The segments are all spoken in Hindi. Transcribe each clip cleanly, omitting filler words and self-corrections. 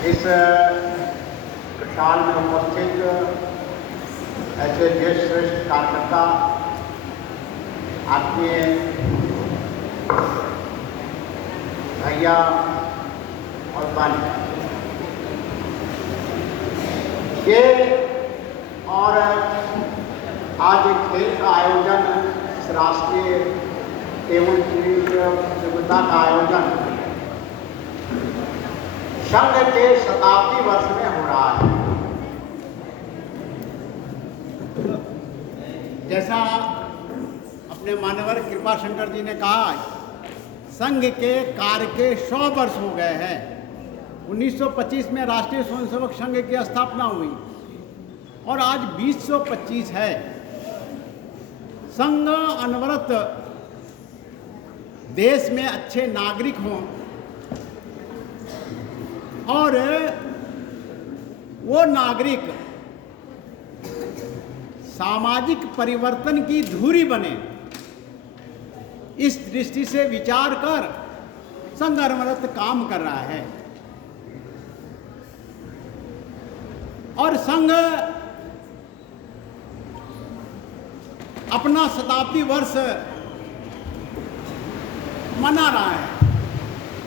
इस विशाल में उपस्थित ऐसे देश श्रेष्ठ कार्यकर्ता, आत्मीय भैया और बहन, ये और आज एक खेल का आयोजन, इस राष्ट्रीय टेबल टेनिस प्रतियोगिता का आयोजन संघ के शताब्दी वर्ष में हो रहा है। जैसा अपने मान्यवर कृपाशंकर जी ने कहा, संघ के कार्य के 100 वर्ष हो गए हैं। 1925 में राष्ट्रीय स्वयंसेवक संघ की स्थापना हुई और आज 2025 है। संघ अनवरत देश में अच्छे नागरिक हों और वो नागरिक सामाजिक परिवर्तन की धुरी बने, इस दृष्टि से विचार कर संघ अनवरत काम कर रहा है। और संघ अपना शताब्दी वर्ष मना रहा है,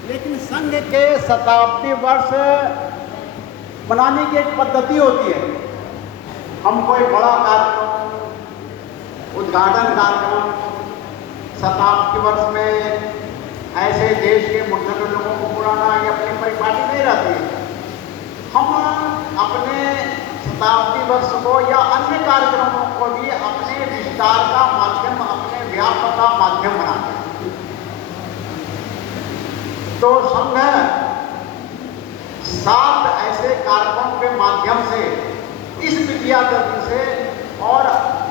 लेकिन संघ के शताब्दी वर्ष मनाने की एक पद्धति होती है। हम कोई बड़ा कार्यक्रम, उद्घाटन कार्यक्रम शताब्दी वर्ष में ऐसे देश के मुख्य लोगों को बुलाना या अपनी परिपाटी नहीं रहती है। हम अपने शताब्दी वर्ष को या अन्य कार्यक्रमों को भी अपने विस्तार का माध्यम, अपने व्यापक का माध्यम बनाते हैं। तो संघ 7 ऐसे कार्यक्रमों के माध्यम से इस विजयादशमी से और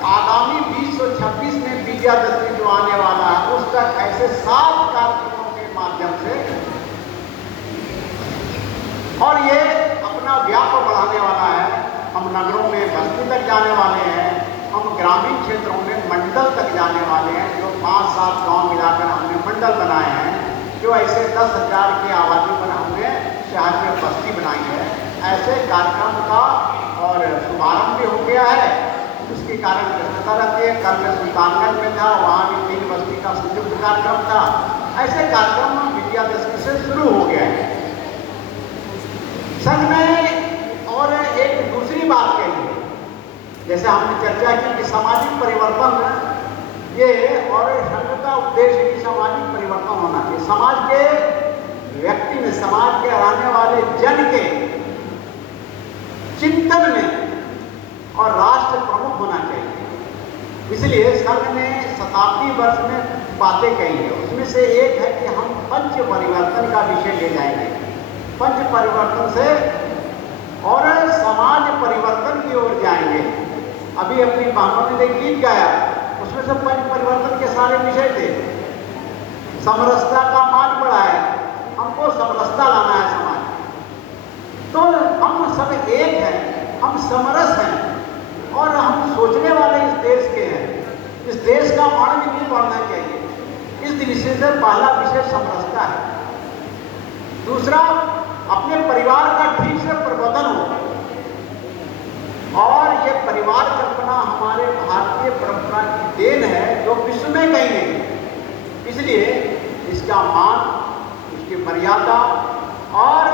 आगामी 2026 में विजयादशमी जो आने वाला है उस तक ऐसे 7 कार्यक्रमों के माध्यम से, और ये अपना व्याप बढ़ाने वाला है। हम नगरों में बस्ती तक जाने वाले हैं, हम ग्रामीण क्षेत्रों में मंडल तक जाने वाले हैं। जो 5-7 गांव मिलाकर हमने मंडल बनाए हैं, जो ऐसे 10,000 की आबादी पर हमने शहर में बस्ती बनाई है। ऐसे कार्यक्रम का और शुभारंभ भी हो गया है, उसके कारण व्यस्तता रहती है। कल मैं सुल्तानगंज में था, वहाँ भी 3 बस्ती का संयुक्त कार्यक्रम था। ऐसे कार्यक्रम विजयादशमी से शुरू हो गया है संघ में। और एक दूसरी बात कही, जैसे हमने चर्चा की कि सामाजिक परिवर्तन ये, और संघ का उद्देश्य कि सामाजिक परिवर्तन होना चाहिए। समाज के व्यक्ति में, समाज के रहने वाले जन के चिंतन में और राष्ट्र प्रमुख होना चाहिए। इसलिए संघ ने शताब्दी वर्ष में बातें कही है। उसमें से एक है कि हम पंच परिवर्तन का विषय ले जाएंगे। पंच परिवर्तन से और समाज परिवर्तन की ओर जाएंगे। अभी अपनी बहनों ने गीत गाया, उसमें से पंच परिवर्तन के सारे विषय थे। समरसता का मान बढ़ा है, हमको समरसता लाना है समाज। तो हम सब एक हैं, हम समरस हैं और हम सोचने वाले इस देश के हैं। इस देश का मान भी नहीं बढ़ना चाहिए। इस दृष्टि से पहला विषय समरसता है। दूसरा, अपने परिवार का ठीक से प्रबंधन हो। और ये परिवार कल्पना हमारे भारतीय परंपरा की देन है, जो विश्व में कहीं नहीं। इसलिए इसका मान, इसकी मर्यादा और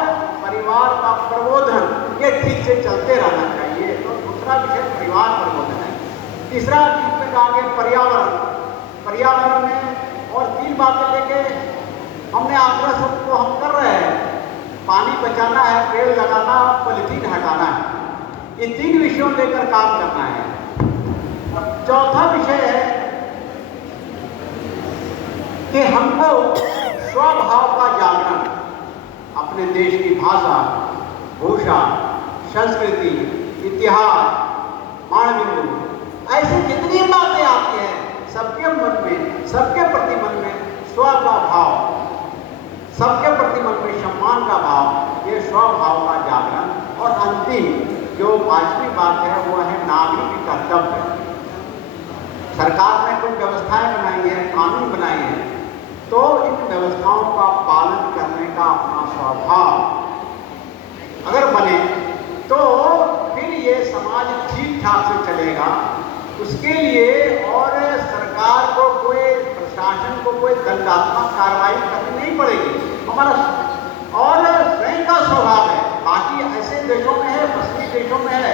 परिवार का प्रबोधन ये ठीक से चलते रहना चाहिए। तो दूसरा विषय परिवार प्रबोधन है। तीसरा जिसमें कहा गया पर्यावरण। पर्यावरण में और 3 बातें लेके हमने आग्रह सबको हम कर रहे हैं। पानी बचाना है, पेड़ लगाना, पॉलीथीन हटाना है। ये 3 विषयों लेकर काम करना है। चौथा विषय है कि हमको स्वभाव का जागरण, अपने देश की भाषा, भूषा, संस्कृति, इतिहास, मानवीय, ऐसी जितनी बातें आती हैं सबके मन में, सबके प्रति मन में स्व का भाव, सबके प्रति मन में सम्मान का भाव, ये स्वभाव का जागरण। और अंतिम जो 5वीं बात है वो है नागरिक कर्तव्य। सरकार ने कुछ व्यवस्थाएं बनाई हैं, कानून बनाए हैं, तो इन व्यवस्थाओं का पालन करने का अपना स्वभाव समाज ठीक ठाक से चलेगा, उसके लिए और सरकार को कोई, प्रशासन को कोई दंडात्मक कार्रवाई करनी नहीं पड़ेगी। हमारा और स्वयं का स्वभाव है, बाकी ऐसे देशों में है, पश्चिमी देशों में है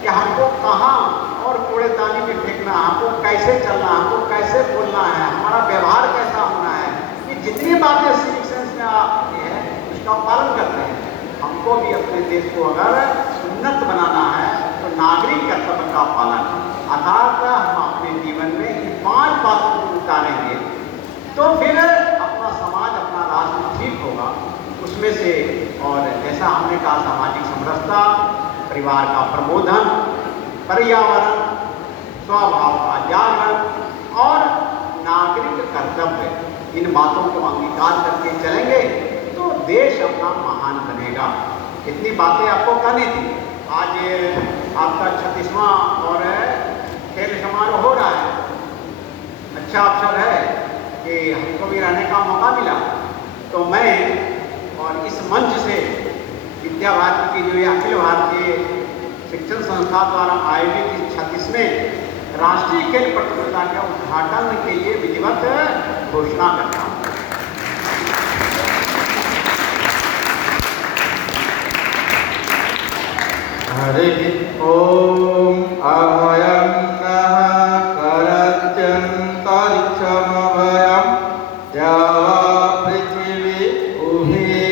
कि हमको कहाँ और कूड़ेदानी में फेंकना, हमको कैसे चलना, हमको कैसे बोलना है, हमारा व्यवहार कैसा होना है, ये जितनी बातें सिविक सेंस में आती है उसका पालन करते हैं। हमको भी अपने देश को अगर उन्नत बनाना है तो नागरिक कर्तव्य का पालन, अर्थात हम अपने जीवन में इन 5 बातों को उतारेंगे तो फिर अपना समाज, अपना राष्ट्र ठीक होगा। उसमें से और जैसा हमने कहा, सामाजिक समरसता, परिवार का प्रबोधन, पर्यावरण, स्वभाव का जागरण और नागरिक कर्तव्य, इन बातों को अंगीकार करके चलेंगे तो देश अपना महान बनेगा। इतनी बातें आपको कहनी थी। आज आपका 36वां और खेल समारोह हो रहा है। अच्छा अवसर है कि हमको भी रहने का मौका मिला, तो मैं और इस मंच से विद्या भारती की जो ये अखिल भारतीय शिक्षण संस्था द्वारा आयोजित इस 36वें राष्ट्रीय खेल प्रतियोगिता के उद्घाटन के लिए विधिवत घोषणा करता हूँ। हरि ओम। अभयं नः करत्यन्तरिक्षमभयं द्यावा पृथिवी उभे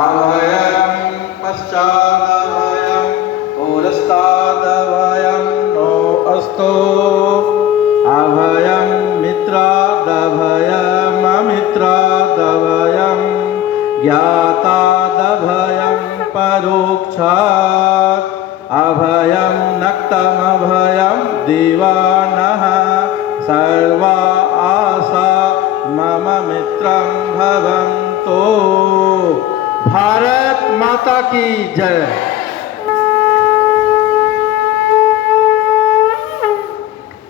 अभयं पश्चादभयं पुरस्तादभयं नो अस्तु अभयं मित्रादभयम् अमित्रादभयं ज्ञातादभयं परोक्षात् अभयं नक्तमभयं दीवानः सर्वा आशा मम मित्रं भवन्तु। भारत माता की जय।